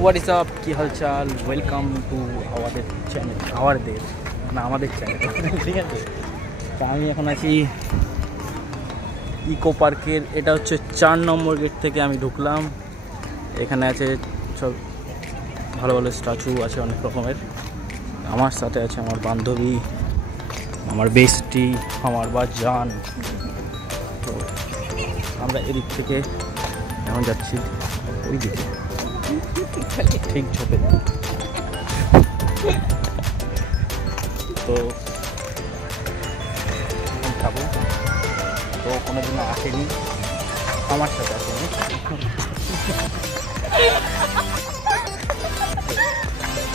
What is up, কি হালচাল? Welcome to আমাদের চ্যানেল, আমাদের চ্যানেল ঠিক আছে। তা আমি এখন আছি ইকো পার্কের, এটা হচ্ছে 4 নম্বর গেট থেকে আমি ঢুকলাম। এখানে আছে সব ভালো ভালো স্ট্যাচু আছে অনেক রকমের। আমার সাথে আছে আমার বান্ধবী, আমার বেস্টি, আমার জান। তো আমরা এদিক থেকে এখন যাচ্ছি ওই দিকে, ঠিক ঝোপে। তো যাবো, তো কোনোদিনও আসেনি, আমার সাথে আসেনি।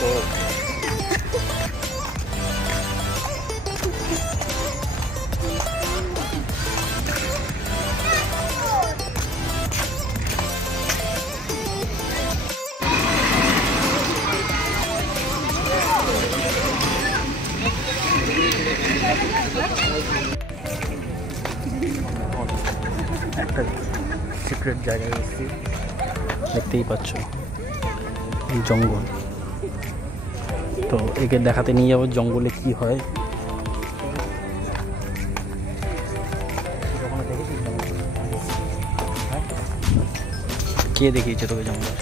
তো একটা সিক্রেট জায়গায় এসেছি, দেখতেই পাচ্ছ এই জঙ্গল। তো একে দেখাতে নিয়ে যাবো জঙ্গলে কি হয়। কে দেখিয়েছে তোকে জঙ্গল?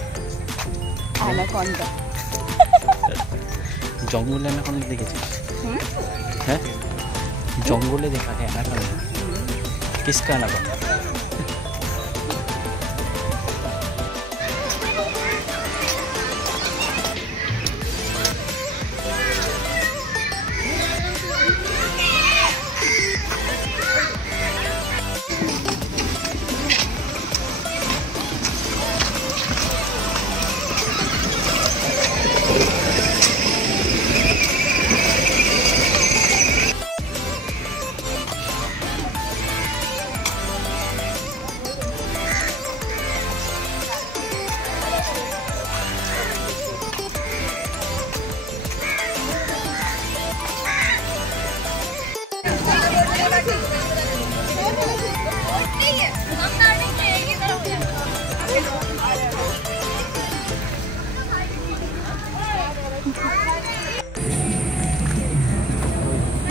জঙ্গলে অ্যানাকোন্ডা দেখেছিস? হ্যাঁ, জঙ্গলে দেখা है অ্যানাকোন্ডা। किसका অ্যানাকোন্ডা?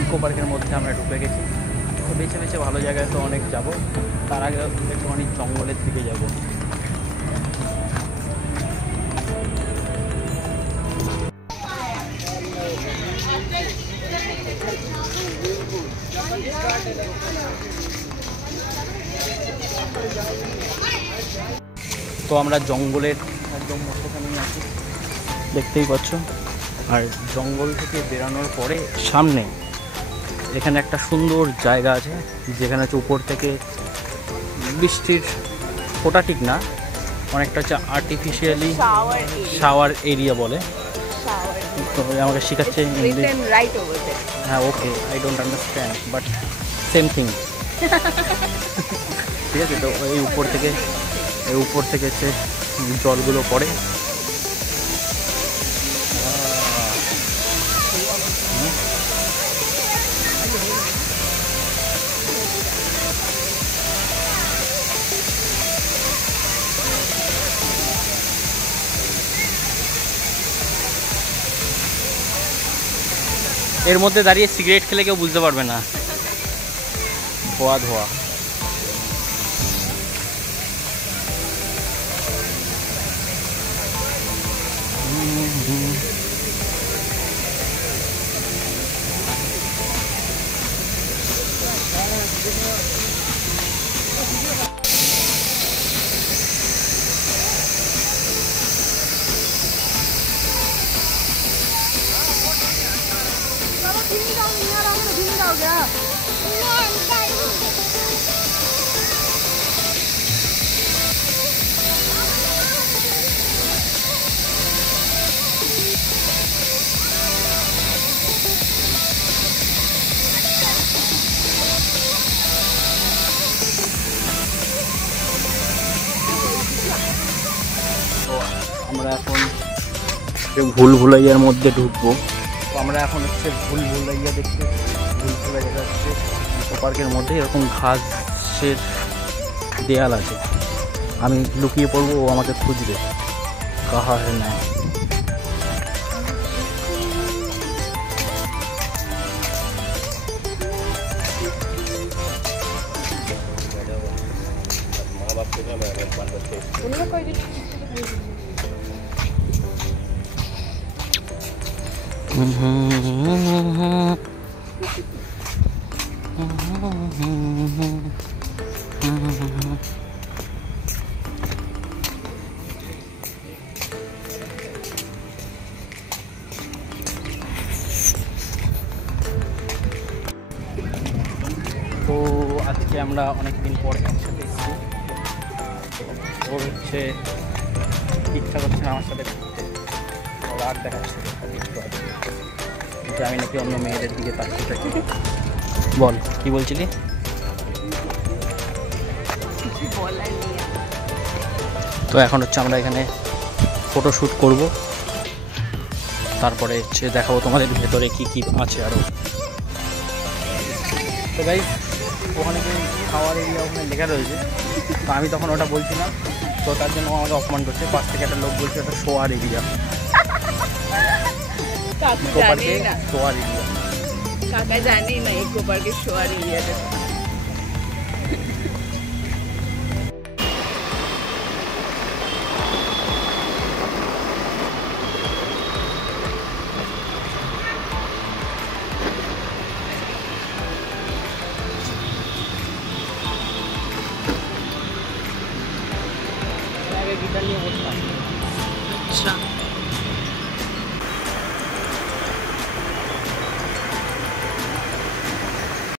ইকো পার্কের মধ্যে আমরা ঢুকে গেছি। তো বেছে বেছে ভালো জায়গায় তো অনেক যাব, তার আগে একটুখানি জঙ্গলের দিকে যাব। তো আমরা জঙ্গলের একদম মধ্যখানেই আছি, দেখতেই পাচ্ছ। আর জঙ্গল থেকে বেরানোর পরে সামনে এখানে একটা সুন্দর জায়গা আছে, যেখানে হচ্ছে উপর থেকে বৃষ্টির ফোঁটা, ঠিক না, অনেকটা হচ্ছে আর্টিফিশিয়ালি শাওয়ার এরিয়া বলে। তো আমাকে শেখাচ্ছে ইংলিশ। হ্যাঁ, okay, I don't understand but same thing. ঠিক আছে। তো এই উপর থেকে হচ্ছে জলগুলো পড়ে। এর মধ্যে দাঁড়িয়ে সিগারেট খেলে কেউ বুঝতে পারবে না, ধোয়া ধোয়া। আমরা এখন ভুল ভুলাইয়ার মধ্যে ঢুকবো। তো আমরা এখন হচ্ছে ভুল ভুলাইয়া দেখতে, ভুল ভুলাইয়া হচ্ছে ইকো পার্কের মধ্যে এরকম ঘাসের দেয়াল আছে। আমি লুকিয়ে পড়বো, ও আমাকে খুঁজবে, कहा है मैं। তো আজকে আমরা অনেক দিন পর একসাথে এসেছি। ওর হচ্ছে ইচ্ছা করছে না আমার সাথে ঘুরতে, ওর রাগ দেখাচ্ছে যে আমি নাকি অন্য মেয়েদের দিকে তাকিয়ে থাকি। বল কি বলছিলি? তো এখন হচ্ছে আমরা এখানে ফটোশ্যুট করব, তারপরে হচ্ছে দেখাবো তোমাদের ভেতরে কি কি আছে আরও। তো ভাই ওখানে খাওয়ার এরিয়া ওখানে লেখা রয়েছে, তো আমি তখন ওটা বলছিলাম, তো তার জন্য আমাকে অপমান করছে। পাশ থেকে একটা লোক বলছে ওটা শোয়ার এরিয়া, শোয়ার এরিয়া। কাকা জানি না ইকো পার্কের শোয়ার এরিয়াটা। গিটার নিয়ে বসলাম। আচ্ছা